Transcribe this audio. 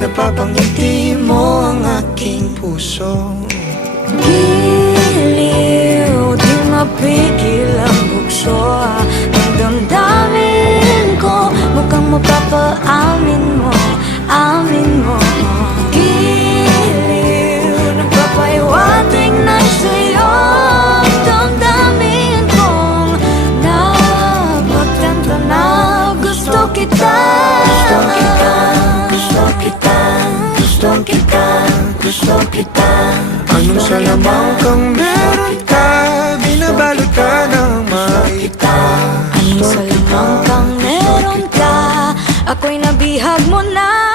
napapangiti mo ang aking puso. Giliw, di mapigil ang bukso ng damdamin ko. Mukhang mapapaamin mo, amin mo. Giliw, nagpapaiwating na sa'yo ang damdamin kong napagtanto na gusto kita. Gusto kita, gusto kita. Anong salamang kang meron ka, binabalot ka ng makita. Anong salamang kang meron ka, ako'y nabihag mo na.